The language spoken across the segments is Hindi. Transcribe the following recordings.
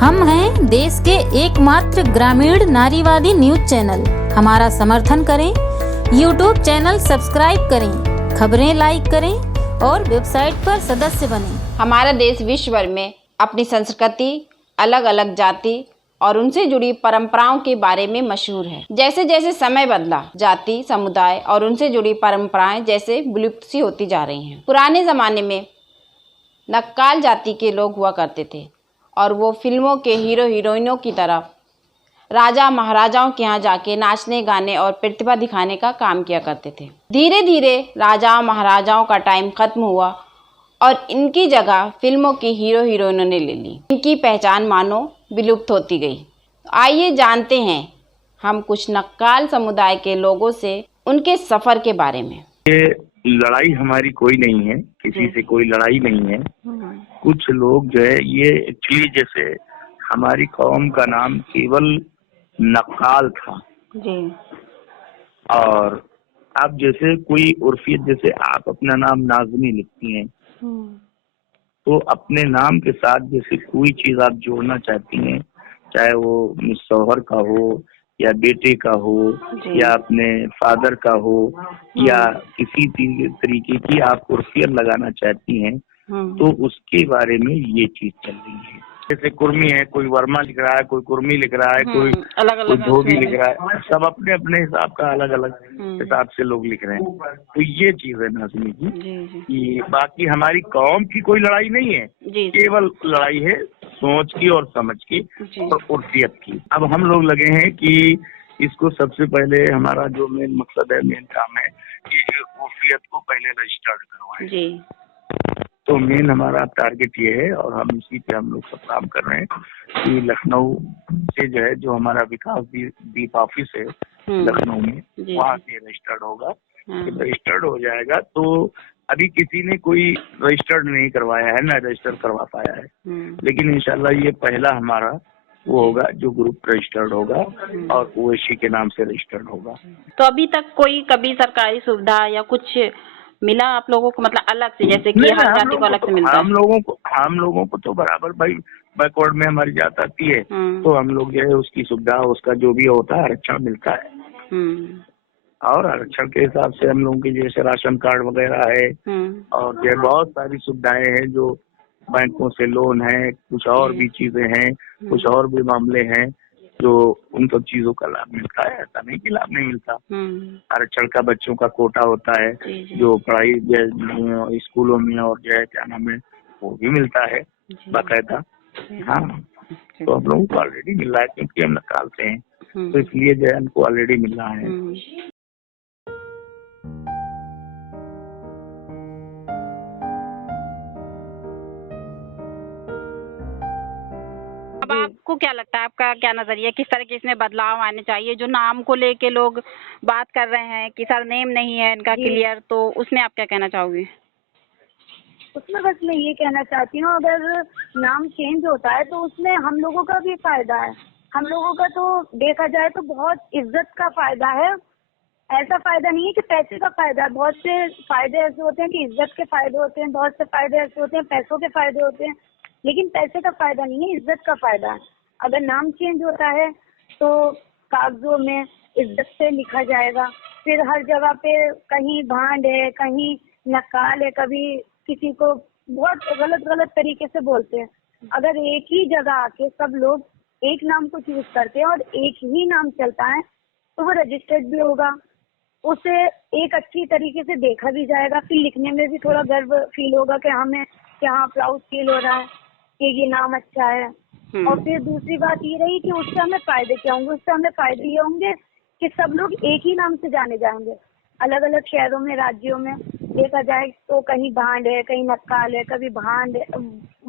हम हैं देश के एकमात्र ग्रामीण नारीवादी न्यूज चैनल। हमारा समर्थन करें, यूट्यूब चैनल सब्सक्राइब करें, खबरें लाइक करें और वेबसाइट पर सदस्य बनें। हमारा देश विश्व भर में अपनी संस्कृति, अलग अलग जाति और उनसे जुड़ी परंपराओं के बारे में मशहूर है। जैसे जैसे समय बदला, जाति, समुदाय और उनसे जुड़ी परंपराएं जैसे विलुप्त सी होती जा रही हैं। पुराने ज़माने में नक्काल जाति के लोग हुआ करते थे और वो फिल्मों के हीरो हीरोइनों की तरह राजा महाराजाओं के यहाँ जाके नाचने, गाने और प्रतिभा दिखाने का काम किया करते थे। धीरे धीरे राजा महाराजाओं का टाइम खत्म हुआ और इनकी जगह फिल्मों की हीरो हीरोइनों ने ले ली। इनकी पहचान मानो विलुप्त होती गई। आइए जानते हैं हम कुछ नक्काल समुदाय के लोगों से उनके सफर के बारे में। ये लड़ाई हमारी कोई नहीं है, किसी से कोई लड़ाई नहीं है। कुछ लोग जो है ये एक्चुअली जैसे हमारी कौम का नाम केवल नक्काल था जी। और अब जैसे कोई उर्फियत, जैसे आप अपना नाम नाज़मी लिखती हैं तो अपने नाम के साथ जैसे कोई चीज आप जोड़ना चाहती हैं, चाहे वो शौहर का हो या बेटे का हो या अपने फादर का हो या किसी तरीके की आप उर्फियत लगाना चाहती हैं तो उसके बारे में ये चीज चल रही है। जैसे कुर्मी है, कोई वर्मा लिख रहा है, कोई कुर्मी लिख रहा है, कोई धोबी लिख रहा है, सब अपने अपने हिसाब का अलग अलग हिसाब से लोग लिख रहे हैं। तो ये चीज है नाज़मी की कि बाकी हमारी कौम की कोई लड़ाई नहीं है, केवल लड़ाई है सोच की और समझ की और उर्फियत की। अब हम लोग लगे हैं कि इसको सबसे पहले हमारा जो मेन मकसद है, मेन काम है कि उर्फियत को पहले रजिस्टर्ड करवाएं। तो मेन हमारा टारगेट ये है और हम इसी पे हम लोग सब काम कर रहे हैं कि लखनऊ से जो है, जो हमारा विकास दीप ऑफिस है लखनऊ में, वहाँ से रजिस्टर्ड होगा। जब रजिस्टर्ड हो जाएगा तो अभी किसी ने कोई रजिस्टर्ड नहीं करवाया है, ना रजिस्टर करवा पाया है, लेकिन इंशाल्लाह ये पहला हमारा वो होगा जो ग्रुप रजिस्टर्ड होगा और ओवैसी के नाम से रजिस्टर्ड होगा। तो अभी तक कोई कभी सरकारी सुविधा या कुछ मिला आप लोगों को, मतलब अलग से, जैसे कि हर जाति को अलग से मिलता है? हम लोगों को तो बराबर भाई बैकवर्ड में हमारी जात आती है तो हम लोग जो है उसकी सुविधा, उसका जो भी होता है आरक्षण मिलता है। और आरक्षण के हिसाब से हम लोगों की जैसे राशन कार्ड वगैरह है और जो बहुत सारी सुविधाएं हैं, जो बैंकों से लोन है, कुछ और भी चीजें हैं, कुछ और भी मामले हैं जो उन सब चीजों का लाभ मिलता है। ऐसा नहीं कि लाभ नहीं मिलता। आरक्षण का बच्चों का कोटा होता है जो पढ़ाई स्कूलों में और जो है क्या नाम है वो भी मिलता है बाकायदा। हाँ, तो हम लोगों को ऑलरेडी मिल रहा है क्योंकि हम नक्काल से हैं, तो इसलिए जो है हमको ऑलरेडी मिल रहा है। अब आपको क्या लगता है, आपका क्या नजरिया, किस तरह के इसमें बदलाव आने चाहिए? जो नाम को लेके लोग बात कर रहे हैं कि सर नेम नहीं है इनका क्लियर, तो उसमें आप क्या कहना चाहोगे? उसमें बस मैं ये कहना चाहती हूँ, अगर नाम चेंज होता है तो उसमें हम लोगों का भी फायदा है। हम लोगों का तो देखा जाए तो बहुत इज्जत का फायदा है। ऐसा फायदा नहीं है कि पैसे का फायदा है। बहुत से फायदे ऐसे होते हैं कि इज्जत के फायदे होते हैं, बहुत से फायदे ऐसे होते हैं पैसों के फायदे होते हैं, लेकिन पैसे का फायदा नहीं है, इज्जत का फायदा है। अगर नाम चेंज होता है तो कागजों में इज्जत से लिखा जाएगा, फिर हर जगह पे कहीं भांड है, कहीं नक्काल है, कभी किसी को बहुत गलत गलत तरीके से बोलते हैं। अगर एक ही जगह आके सब लोग एक नाम को चूज करते हैं और एक ही नाम चलता है तो वो रजिस्टर्ड भी होगा, उसे एक अच्छी तरीके से देखा भी जाएगा, फिर लिखने में भी थोड़ा गर्व फील होगा कि हमें यहाँ प्राउड फील हो रहा है कि ये नाम अच्छा है। और फिर दूसरी बात ये रही कि उससे हमें फायदे क्या होंगे? उससे हमें फायदे ये होंगे कि सब लोग एक ही नाम से जाने जाएंगे। अलग अलग शहरों में, राज्यों में देखा जाए तो कहीं भांड है, कहीं नक्काल है, कभी भांड है,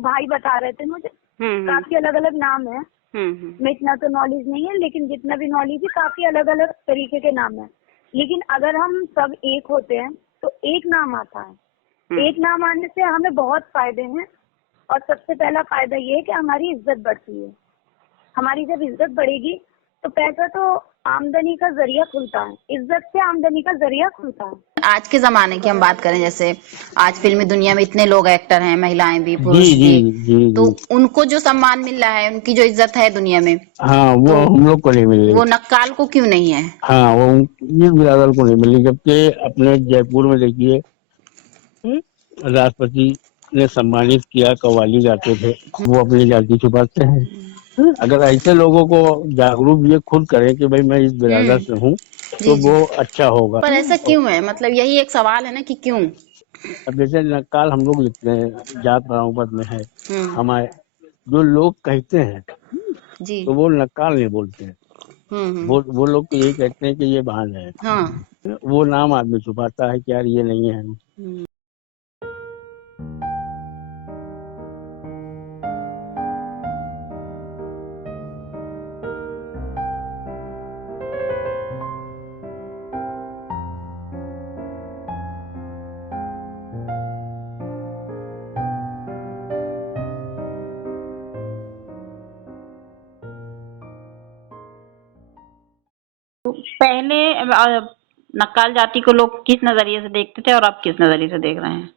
भाई बता रहे थे मुझे, काफी अलग अलग नाम है। मैं इतना तो नॉलेज नहीं है, लेकिन जितना भी नॉलेज है काफी अलग अलग तरीके के नाम है। लेकिन अगर हम सब एक होते हैं तो एक नाम आता है। एक नाम आने से हमें बहुत फायदे हैं और सबसे पहला फायदा ये है कि हमारी इज्जत बढ़ती है। हमारी जब इज्जत बढ़ेगी तो पैसा तो आमदनी का जरिया खुलता है, इज्जत से आमदनी का जरिया खुलता है। आज के जमाने की हम बात करें, जैसे आज फिल्मी दुनिया में इतने लोग एक्टर हैं, महिलाएं भी, पुरुष जी जी भी, जी तो जी। उनको जो सम्मान मिल रहा है, उनकी जो इज्जत है दुनिया में, हाँ, वो तो हम लोग को नहीं मिल वो रही। नक्काल को क्यों नहीं है? हाँ, वो जिस बिरादर को नहीं मिल रही। जबकि अपने जयपुर में देखिए, राष्ट्रपति ने सम्मानित किया, कव्वाली गाते थे, वो अपनी जाति छुपाते हैं। अगर ऐसे लोगों को जागरूक ये खुद करें कि भाई मैं इस बिरादर से हूँ, तो जी जी। वो अच्छा होगा। पर ऐसा क्यों है? मतलब यही एक सवाल है ना कि क्यों? अब जैसे नक्काल हम लोग लिखते हैं, जात पद में है हम्म। हमारे, जो लोग कहते हैं जी। तो वो नक्काल नहीं बोलते हैं। वो लोग तो यही कहते हैं कि ये बहान है। हाँ। वो नाम आदमी छुपाता है कि यार ये नहीं है। पहले नक्काल जाति को लोग किस नजरिए से देखते थे और अब किस नजरिए से देख रहे हैं?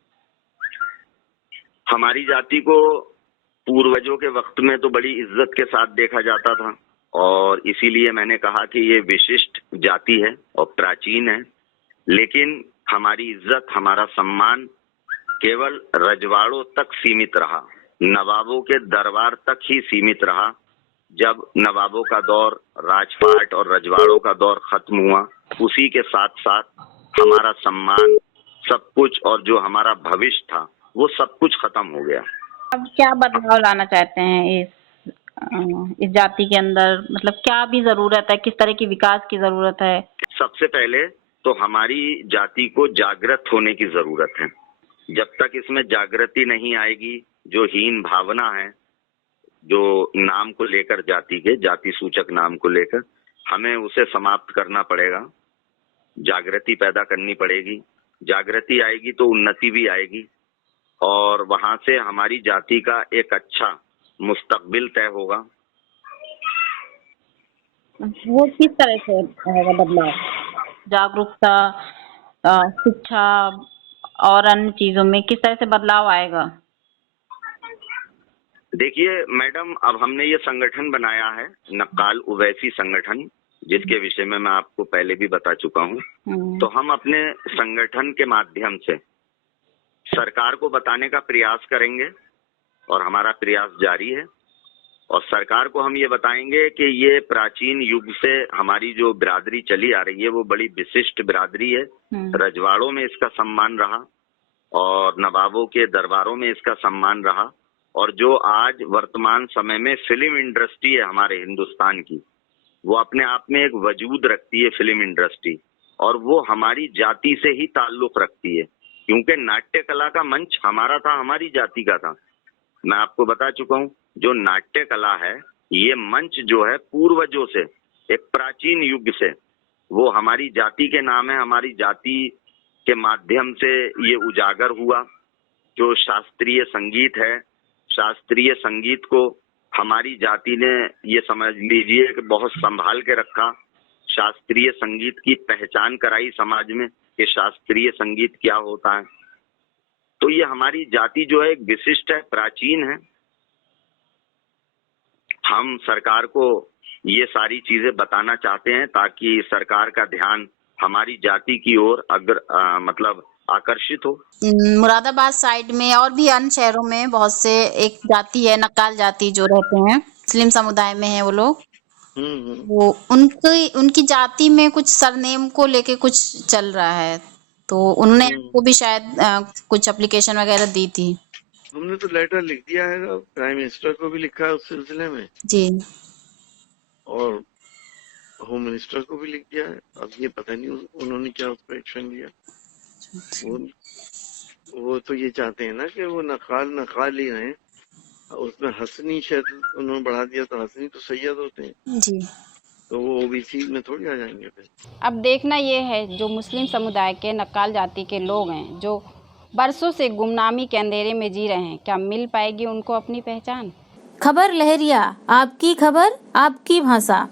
हमारी जाति को पूर्वजों के वक्त में तो बड़ी इज्जत के साथ देखा जाता था, और इसीलिए मैंने कहा कि ये विशिष्ट जाति है और प्राचीन है। लेकिन हमारी इज्जत, हमारा सम्मान केवल रजवाड़ों तक सीमित रहा, नवाबों के दरबार तक ही सीमित रहा। जब नवाबों का दौर, राजपाट और रजवाड़ों का दौर खत्म हुआ, उसी के साथ साथ हमारा सम्मान, सब कुछ, और जो हमारा भविष्य था वो सब कुछ खत्म हो गया। अब क्या बदलाव लाना चाहते हैं इस जाति के अंदर? मतलब क्या भी जरूरत है, किस तरह की विकास की जरूरत है? सबसे पहले तो हमारी जाति को जागृत होने की जरूरत है। जब तक इसमें जागृति नहीं आएगी, जो हीन भावना है, जो नाम को लेकर, जाति के जाति सूचक नाम को लेकर, हमें उसे समाप्त करना पड़ेगा। जागृति पैदा करनी पड़ेगी। जागृति आएगी तो उन्नति भी आएगी, और वहां से हमारी जाति का एक अच्छा मुस्तकबिल तय होगा। वो किस तरह से आएगा बदलाव? जागरूकता, शिक्षा और अन्य चीजों में किस तरह से बदलाव आएगा? देखिए मैडम, अब हमने ये संगठन बनाया है, नक्काल उवैसी संगठन, जिसके विषय में मैं आपको पहले भी बता चुका हूँ। तो हम अपने संगठन के माध्यम से सरकार को बताने का प्रयास करेंगे, और हमारा प्रयास जारी है। और सरकार को हम ये बताएंगे कि ये प्राचीन युग से हमारी जो बिरादरी चली आ रही है, वो बड़ी विशिष्ट बिरादरी है। रजवाड़ों में इसका सम्मान रहा, और नवाबों के दरबारों में इसका सम्मान रहा, और जो आज वर्तमान समय में फिल्म इंडस्ट्री है हमारे हिंदुस्तान की, वो अपने आप में एक वजूद रखती है फिल्म इंडस्ट्री, और वो हमारी जाति से ही ताल्लुक रखती है, क्योंकि नाट्य कला का मंच हमारा था, हमारी जाति का था। मैं आपको बता चुका हूँ, जो नाट्य कला है, ये मंच जो है पूर्वजों से, एक प्राचीन युग से, वो हमारी जाति के नाम है। हमारी जाति के माध्यम से ये उजागर हुआ। जो शास्त्रीय संगीत है, शास्त्रीय संगीत को हमारी जाति ने, ये समझ लीजिए कि बहुत संभाल के रखा। शास्त्रीय संगीत की पहचान कराई समाज में कि शास्त्रीय संगीत क्या होता है। तो ये हमारी जाति जो है एक विशिष्ट है, प्राचीन है। हम सरकार को ये सारी चीजें बताना चाहते हैं ताकि सरकार का ध्यान हमारी जाति की ओर मतलब आकर्षित हो। मुरादाबाद साइड में और भी अन्य शहरों में बहुत से एक जाति है, नक्काल जाति, जो रहते हैं मुस्लिम समुदाय में है वो लोग। वो उनकी जाति में कुछ सरनेम को लेके कुछ चल रहा है, तो उन्होंने आपको भी शायद कुछ एप्लीकेशन वगैरह दी थी। हमने तो लेटर लिख दिया है, प्राइम मिनिस्टर को भी लिखा है उस सिलसिले में जी, और होम मिनिस्टर को भी लिख दिया है। अब ये पता नहीं उन्होंने क्या उस पर एक्शन लिया। वो तो ये चाहते हैं ना कि वो नकाल ही रहे। उसमें हसनी शायद उन्होंने बढ़ा दिया, तो हसनी तो सैयद होते हैं जी, तो वो ओबीसी में थोड़ी आ जाएंगे फिर। अब देखना ये है, जो मुस्लिम समुदाय के नक्काल जाति के लोग हैं, जो बरसों से गुमनामी के अंधेरे में जी रहे हैं, क्या मिल पाएगी उनको अपनी पहचान? खबर लहरिया, आपकी खबर, आपकी भाषा।